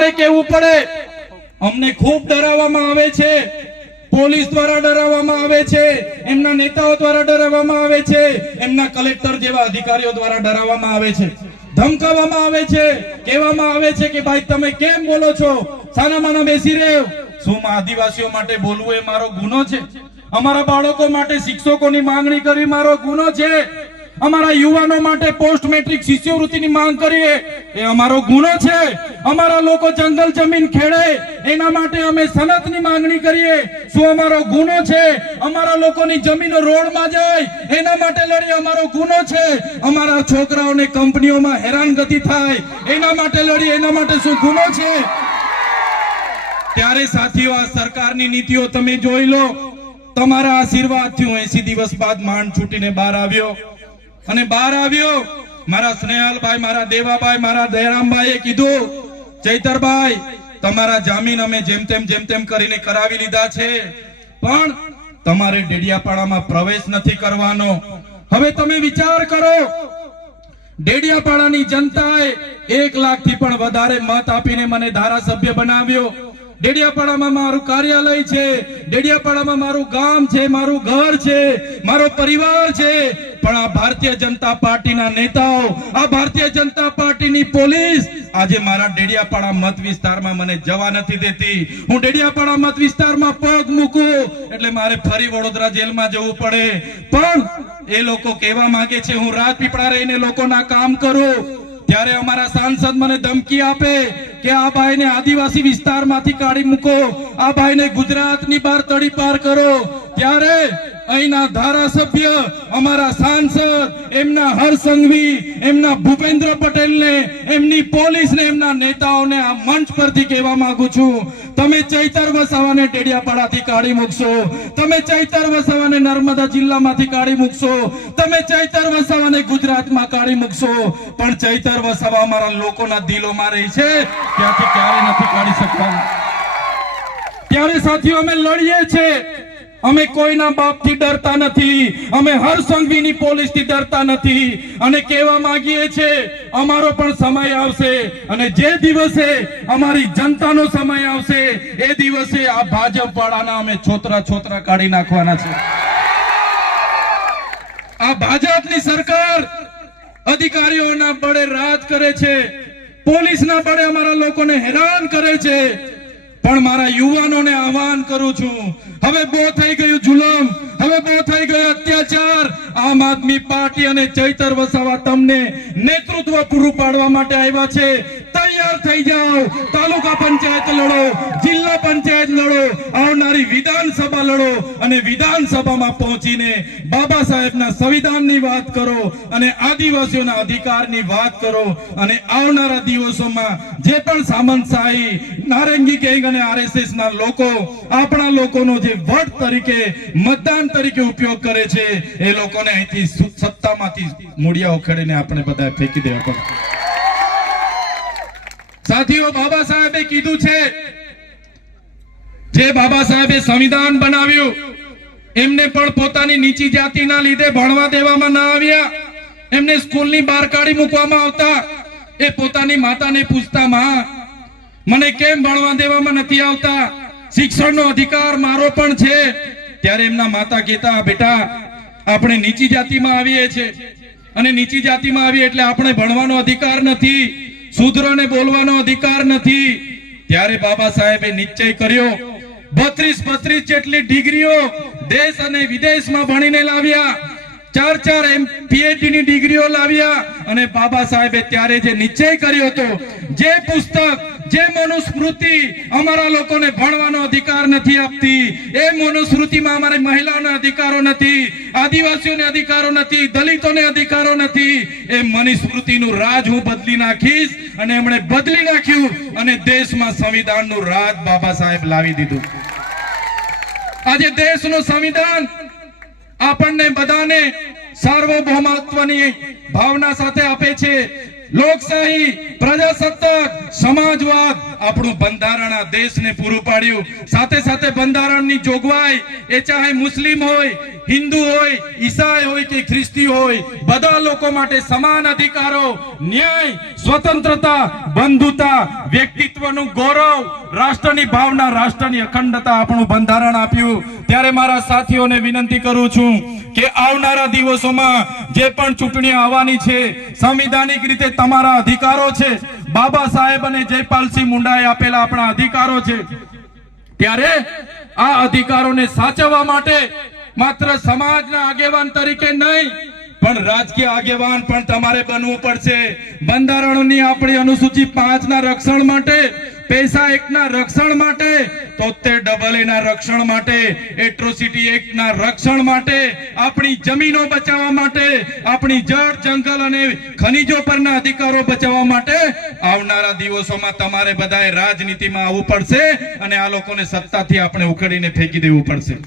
તમારે કહેવું પડે. અમને ખૂબ ડરાવવામાં આવે છે, પોલીસ દ્વારા ડરાવવામાં આવે છે, એમના નેતાઓ દ્વારા ડરાવવામાં આવે છે, એમના કલેક્ટર જેવા અધિકારીઓ દ્વારા ડરાવવામાં આવે છે, ધમકાવવામાં આવે છે, કહેવામાં આવે છે કે ભાઈ તમે કેમ બોલો છો, સાનામાના બેસી રહ્યો. શું આદિવાસીઓ માટે બોલવું એ મારો ગુનો છે? અમારા બાળકો માટે શિક્ષકોની માંગણી કરવી મારો ગુનો છે? અમારા યુવાનો માટે પોસ્ટ મેટ્રિક શિષ્યવૃત્તિની માંગ કરીએ એ અમારો ગુનો છે? અમારા લોકો જંગલ જમીન ખેડે એના માટે અમે સનતની માંગણી કરીએ શું અમારો ગુનો છે? અમારા લોકોની જમીનો રોડમાં જાય એના માટે લડીએ અમારો ગુનો છે? અમારા છોકરાઓને કંપનીઓમાં હેરાનગતિ થાય એના માટે લડીએ એના માટે શું ગુનો છે? ત્યારે સાથીઓ, આ સરકારની નીતિઓ તમે જોઈ લો. તમારા આશીર્વાદથી હું 80 દિવસ બાદ માંડ છૂટીને બહાર આવ્યો. અને બહાર આવ્યો, મારા સ્નેહલભાઈ, મારા દેવાભાઈ, મારા દયારામભાઈએ કીધું, ચૈતરભાઈ તમારા જામીન અમે જેમ તેમ કરીને કરાવી લીધા છે, પણ તમારે ડેડિયાપાડામાં પ્રવેશ નથી કરવાનો. હવે તમે વિચાર કરો, ડેડિયાપાડાની જનતાએ 1 લાખથી પણ વધારે મત આપીને મને ધારાસભ્ય બનાવ્યો. ડેડિયાપાડામાં મારું કાર્યાલય છે, ડેડિયાપાડામાં મારું ગામ છે, મારું ઘર છે, મારો પરિવાર છે. પણ આ ભારતીય જનતા પાર્ટીના નેતાઓ, આ ભારતીય જનતા પાર્ટીની પોલીસ આજે મારા ડેડિયાપાડા મત વિસ્તારમાં મને જવા નથી દેતી. હું ડેડિયાપાડા મત વિસ્તારમાં પગ મૂકું એટલે મારે ફરી વડોદરા જેલમાં જવું પડે. પણ એ લોકો કહેવા માંગે છે હું રાજપીપળા રહીને લોકોના કામ કરું. ત્યારે અમારા સાંસદ મને ધમકી આપે કે આ ભાઈને આદિવાસી વિસ્તારમાંથી કાઢી મૂકો, આ ભાઈને ગુજરાતની બહાર તડી પાર કરો. ત્યારે અહીંના ધારાસભ્ય, અમારા સાંસદ, એમના હરસંઘવી, એમના ભૂપેન્દ્ર પટેલને, એમની પોલીસને, એમના નેતાઓને આ મંચ પરથી કહેવા માંગુ છું, તમે ચૈતર વસાવાને ડેડિયાપાડાથી કાઢી મૂકશો, તમે ચૈતર વસાવાને નર્મદા જિલ્લામાંથી કાઢી મૂકશો, તમે ચૈતર વસાવાને ગુજરાતમાં કાઢી મૂકશો, પણ ચૈતર વસાવા અમારા લોકોના દિલોમાં રહી છે, ત્યાંથી ક્યારે નથી કાઢી શકતા. ત્યારે સાથીઓ અમે લડીએ છીએ. અમે કોઈના બાપથી ડરતા નથી, અમે હરસંઘવીની પોલીસથી ડરતા નથી. અને કહેવા માંગીએ છીએ અમારો પણ સમય આવશે, અને જે દિવસે અમારી જનતાનો સમય આવશે એ દિવસે આ ભાજપ વાળાના અમે છોતરા કાઢી નાખવાના છે. આ ભાજપની સરકાર અધિકારીઓના બળે રાજ કરે છે, પોલીસના બળે અમારા લોકોને હેરાન કરે છે. પણ મારા યુવાનોને આહવાન કરું છું, હવે બહુ થઈ ગયું જુલમ, હવે બહુ થઈ ગયો અત્યાચાર. આમ આદમી પાર્ટી અને ચૈતર વસાવા તમને નેતૃત્વ પૂરું પાડવા માટે આવ્યા છે. તૈયાર થઈ જાઓ, તાલુકા પંચાયત લડો, જિલ્લા પંચાયત લડો, આવનારી વિધાનસભા લડો, અને વિધાનસભામાં પહોંચીને બાબા સાહેબના સંવિધાનની વાત કરો અને આદિવાસીઓના અધિકારની વાત કરો. અને આવનારા દિવસોમાં જે પણ સામંતશાહી, નારંગી ગેંગ અને આરએસએસ ના લોકો આપણા લોકોનો જે વોટ તરીકે, મતદાન તરીકે ઉપયોગ કરે છે, એ લોકોને અહીંથી સત્તામાંથી મૂળિયા ઉખેડીને આપણે બધા ફેંકી દેવા પડે. સાથીઓ, બાબા સાહેબે કીધું છે, જે બાબા સાહેબે સંવિધાન બનાવ્યું એમને પણ પોતાની નીચી જાતિના લીધે ભણવા દેવામાં ના આવ્યા, એમને સ્કૂલની બહાર કાઢી મૂકવામાં આવતા. એ પોતાની માતાને પૂછતા, માં મને કેમ ભણવા દેવામાં નથી આવતા, શિક્ષણનો અધિકાર મારો પણ છે. ત્યારે એમના માતા કહેતા, બેટા આપણે નીચી જાતિમાં આવીએ છીએ, અને નીચી જાતિમાં આવીએ એટલે આપણે ભણવાનો અધિકાર નથી, શૂદ્રને બોલવાનો અધિકાર નથી. ત્યારે બાબા સાહેબે નિશ્ચય કર્યો, 32 જેટલી ડિગ્રીઓ દેશ અને વિદેશમાં ભણીને લાવ્યા, 4 PhD ની ડિગ્રીઓ લાવ્યા. અને બાબા સાહેબે ત્યારે જે નિશ્ચય કર્યો હતો, જે પુસ્તક, જે મનુસ્મૃતિ અમારા લોકોને ભણવાનો અધિકાર નથી આપતી, એ મનુસ્મૃતિમાં અમારી મહિલાઓના અધિકારો નથી, આદિવાસીઓને અધિકારો નથી, દલિતોને અધિકારો નથી, એ મનુસ્મૃતિનું રાજ હું બદલી નાખીશ. અને એમણે બદલી નાખ્યું અને દેશમાં સંવિધાનનું રાજ બાબા સાહેબ લાવી દીધું. આજે દેશનું સંવિધાન આપણને બધાને સાર્વભૌમત્વની ભાવના સાથે આપે છે. લોકશાહી, પ્રજાસત્તાક, સમાજવાદ આપણું બંધારણ આ દેશને પૂરું પાડ્યું. સાથે સાથે બંધારણની જોગવાઈ, એ ચાહે મુસ્લિમ હોય, હિન્દુ હોય, ઈસાઈ હોય કે ખ્રિસ્તી હોય, બધા લોકો માટે સમાન અધિકારો, ન્યાય, સ્વતંત્રતા, બંધુતા, વ્યક્તિત્વનું ગૌરવ, રાષ્ટ્રની ભાવના, રાષ્ટ્રની અખંડતા આપણું બંધારણ આપ્યું. ત્યારે મારા સાથીઓને વિનંતી કરું છું કે આવનારા દિવસોમાં જે પણ ચૂંટણી આવવાની છે, સંવિધાનિક રીતે તમારા અધિકારો છે, બાબા સાહેબ અને જયપાલસિંહ મુંડાએ આપેલા આપણા અધિકારો છે. ત્યારે આ અધિકારોને સાચવવા માટે માત્ર સમાજના આગેવાન તરીકે નહીં પણ રાજકીય આગેવાન પણ તમારે બનવું પડશે. બંધારણની આપણી અનુસૂચિ 5 ના રક્ષણ માટે, પૈસા એક્ટના રક્ષણ માટે, 73AA ના રક્ષણ માટે, એટ્રોસિટી એક્ટના રક્ષણ માટે, આપણી જમીનો બચાવવા માટે, આપણી જળ, જંગલ અને ખનીજો પરના અધિકારો બચાવવા માટે આવનારા દિવસોમાં તમારે બધાએ રાજનીતિમાં આવવું પડશે અને આ લોકોને સત્તાથી આપણે ઉખેડીને ફેંકી દેવું પડશે.